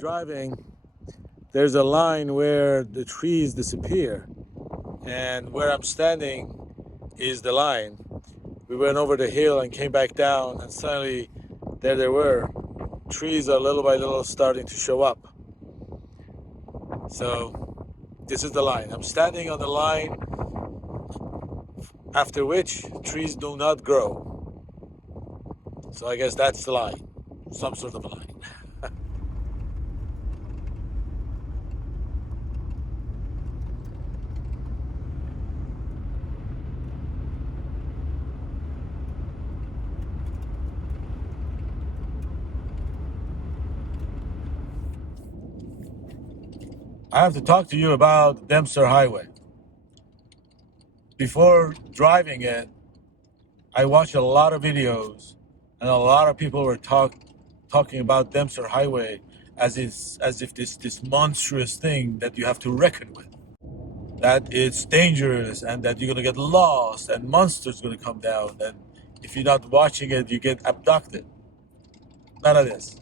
driving, there's a line where the trees disappear, and where I'm standing is the line. We went over the hill and came back down, and suddenly there they were. Trees are little by little starting to show up. So this is the line. I'm standing on the line after which trees do not grow. So I guess that's the line, some sort of a line. I have to talk to you about Dempster Highway. Before driving it, I watched a lot of videos, and a lot of people were talking about Dempster Highway as if this monstrous thing that you have to reckon with, that it's dangerous and that you're gonna get lost and monsters gonna come down, and if you're not watching it, you get abducted. None of this.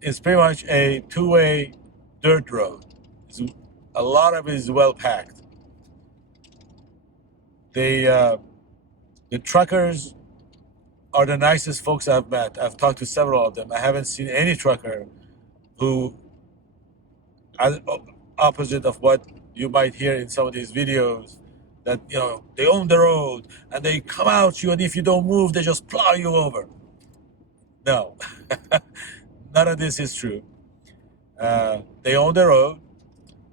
It's pretty much a two-way dirt road. A lot of it is well packed. The truckers are the nicest folks I've met. I've talked to several of them. I haven't seen any trucker who, opposite of what you might hear in some of these videos, that they own the road and they come out you, and if you don't move, they just plow you over. No, none of this is true. They own the road.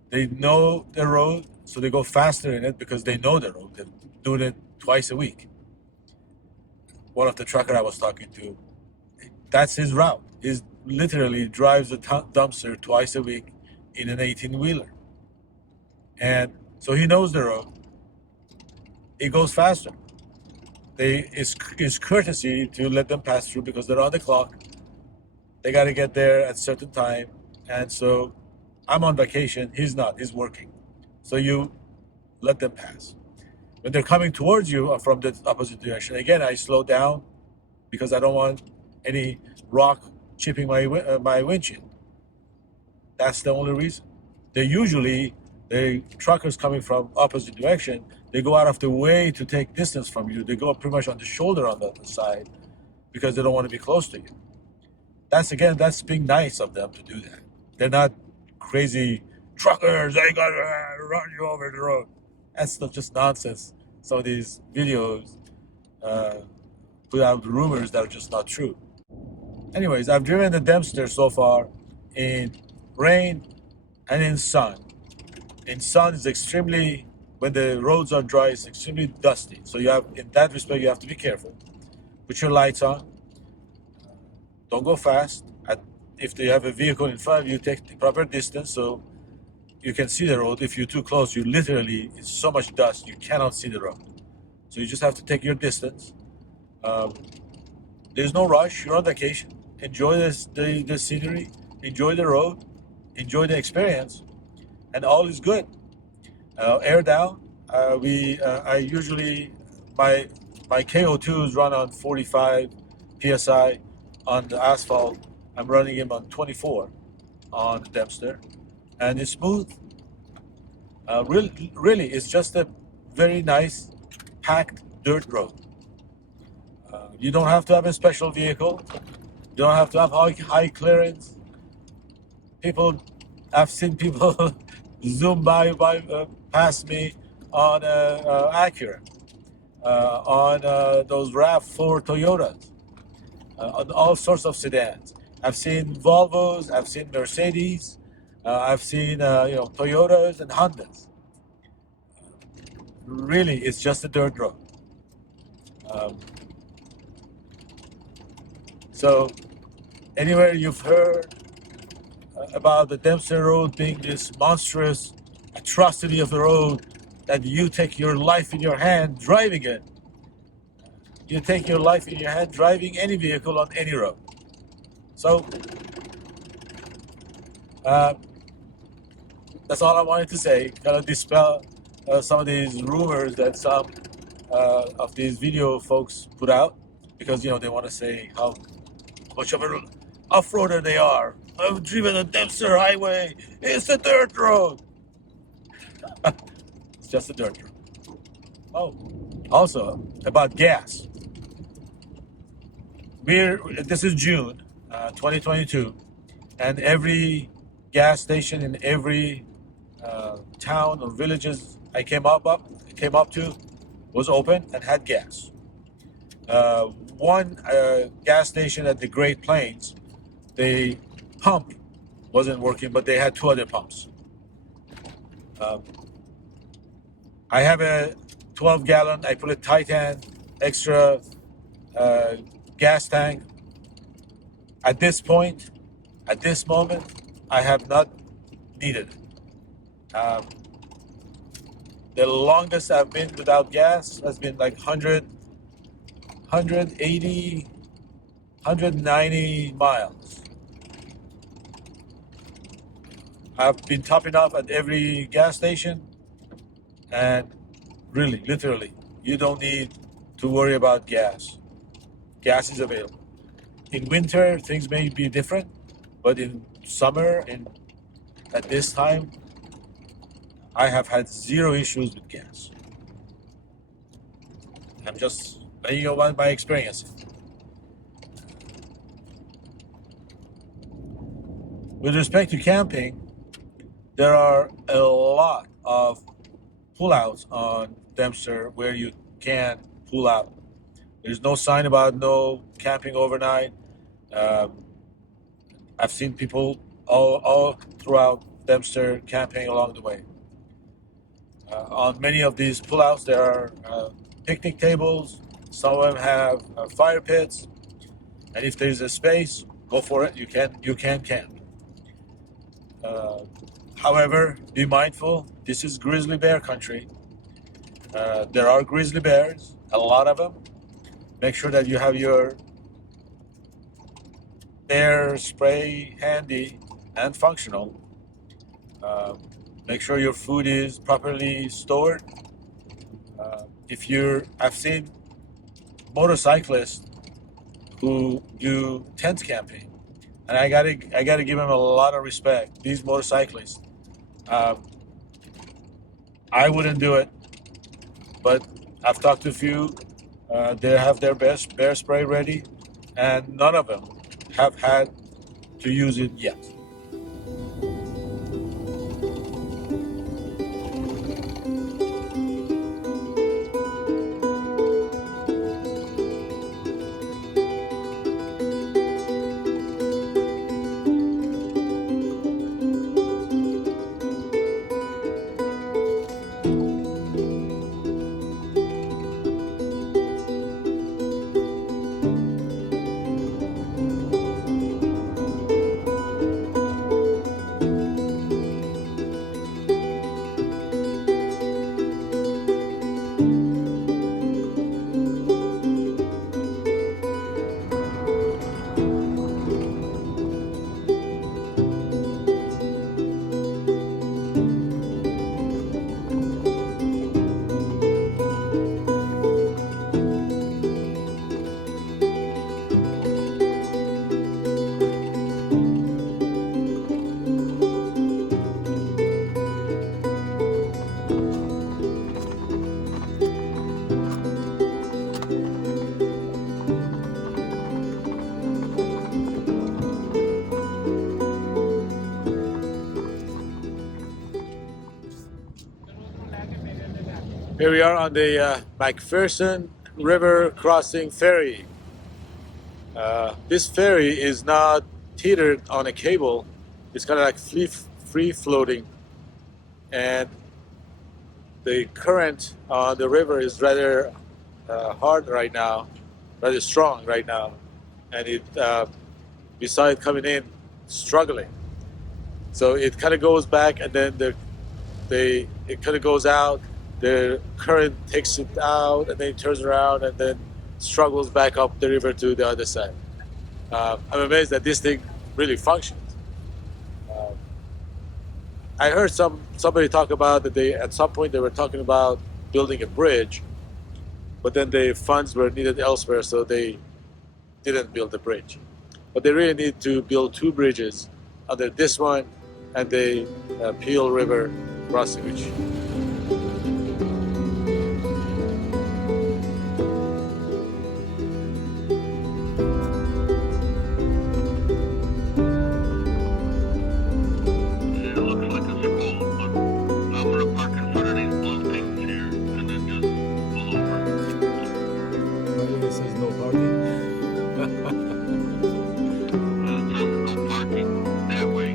They know the road, so they go faster in it because they know the road. They're doing it twice a week. One of the trucker I was talking to, that's his route. He literally drives a dumpster twice a week in an 18-wheeler. And so he knows the road. He goes faster. It's courtesy to let them pass through because they're on the clock. They got to get there at a certain time. And so I'm on vacation. He's not. He's working. So you let them pass. When they're coming towards you from the opposite direction, again, I slow down because I don't want any rock chipping my windshield. That's the only reason. The truckers coming from opposite direction, they go out of the way to take distance from you. They go pretty much on the shoulder on the other side because they don't want to be close to you. That's being nice of them to do that. They're not crazy truckers. They gotta run you over the road. That's just nonsense. Some of these videos put out rumors that are just not true. Anyways, I've driven the Dempster so far in rain and in sun. In sun, it's extremely, when the roads are dry, it's extremely dusty. So in that respect, you have to be careful. Put your lights on. Don't go fast. If you have a vehicle in front of you, take the proper distance so you can see the road. If you're too close, it's so much dust, you cannot see the road. So you just have to take your distance. There's no rush. You're on vacation. Enjoy the scenery. Enjoy the road. Enjoy the experience. And all is good. Air down. I usually, my KO2s run on 45 PSI on the asphalt. I'm running him on 24 on the Dempster, and it's smooth. Really, it's just a very nice, packed dirt road. You don't have to have a special vehicle. You don't have to have high clearance. I've seen people zoom past me on Acura, on those RAV4 Toyotas, on all sorts of sedans. I've seen Volvos, I've seen Mercedes, I've seen Toyotas and Hondas. Really, it's just a dirt road. So, anywhere you've heard about the Dempster Road being this monstrous atrocity of the road that you take your life in your hand driving it, you take your life in your hand driving any vehicle on any road. So that's all I wanted to say. Kind of dispel some of these rumors that some of these video folks put out because they want to say how much of an off-roader they are. I've driven the Dempster Highway. It's a dirt road. It's just a dirt road. Oh, also about gas. This is June 2022, and every gas station in every town or villages I came up to was open and had gas. One gas station at the Great Plains, the pump wasn't working, but they had two other pumps. I have a 12 gallon. I put a Titan extra gas tank. At this point, at this moment, I have not needed it. The longest I've been without gas has been like 100, 180, 190 miles. I've been topping off at every gas station, and really, literally, you don't need to worry about gas. Gas is available. In winter, things may be different, but in summer and at this time, I have had zero issues with gas. I'm just letting you know about my experience. With respect to camping, there are a lot of pullouts on Dempster where you can pull out. There's no sign about no camping overnight. I've seen people all throughout Dempster camping along the way. On many of these pullouts, there are picnic tables. Some of them have fire pits, and if there's a space, go for it. You can camp. However, be mindful. This is grizzly bear country. There are grizzly bears, a lot of them. Make sure that you have your bear spray handy and functional. Make sure your food is properly stored. I've seen motorcyclists who do tent camping, and I gotta give them a lot of respect. These motorcyclists, I wouldn't do it, but I've talked to a few. They have their best bear spray ready, and none of them have had to use it yet. Here we are on the MacPherson River crossing ferry. This ferry is not teetered on a cable. It's kind of like free floating, and the current on the river is rather hard right now, rather strong right now, and it besides coming in, struggling. So it kind of goes back, and then it kind of goes out. The current takes it out, and then it turns around, and then struggles back up the river to the other side. I'm amazed that this thing really functions. I heard somebody talk about that at some point they were talking about building a bridge, but then the funds were needed elsewhere, so they didn't build the bridge. But they really need to build two bridges under this one and the Peel River crossing, which It looks like a school, but I'm gonna park in front of these blue things here and then just pull over. it says no parking. It says no parking that way.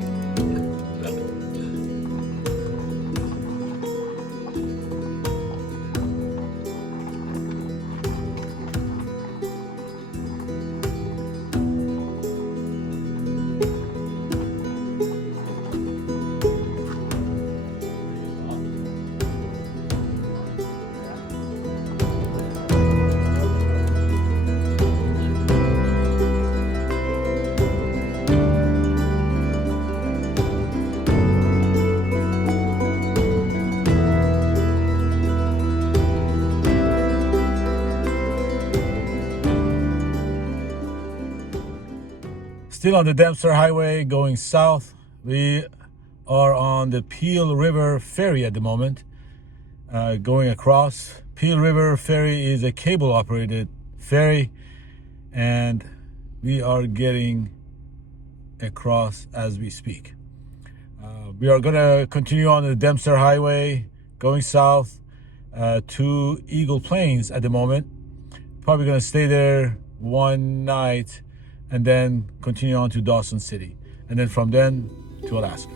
Still on the Dempster Highway going south. We are on the Peel River ferry at the moment, going across. Peel River ferry is a cable operated ferry, and we are getting across as we speak. We are going to continue on the Dempster Highway going south to Eagle Plains at the moment. Probably going to stay there one night and then continue on to Dawson City, and then from then to Alaska.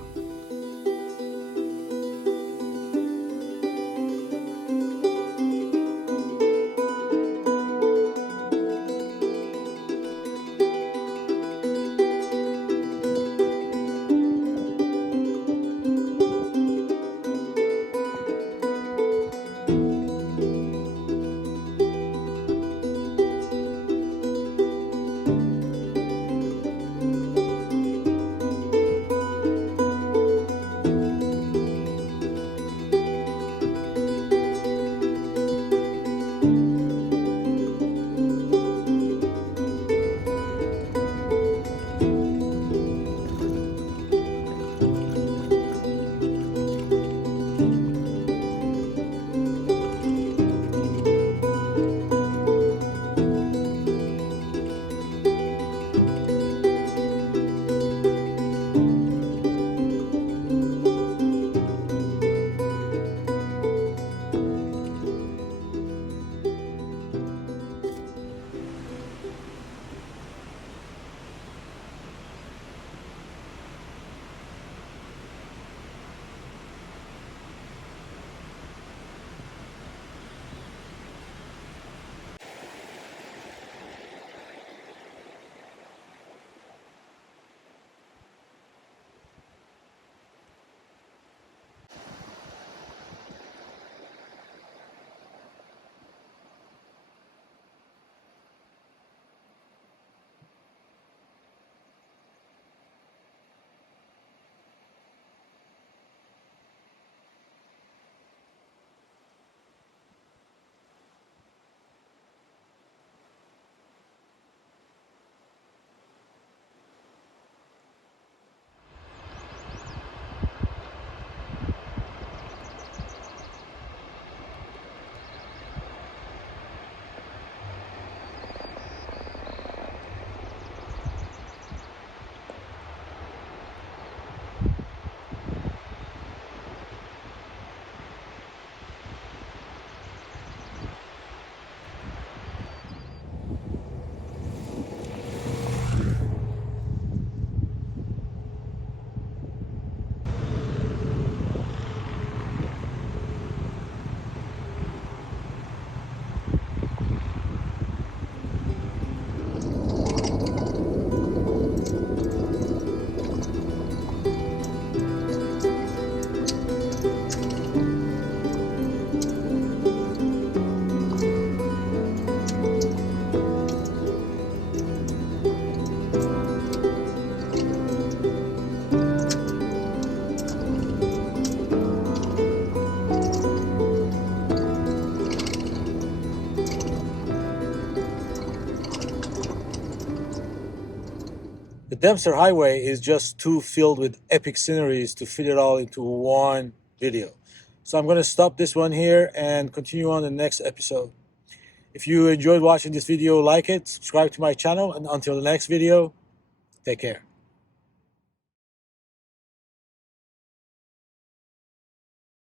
The Dempster Highway is just too filled with epic sceneries to fit it all into one video. So I'm going to stop this one here and continue on the next episode. If you enjoyed watching this video, like it, subscribe to my channel, and until the next video, take care.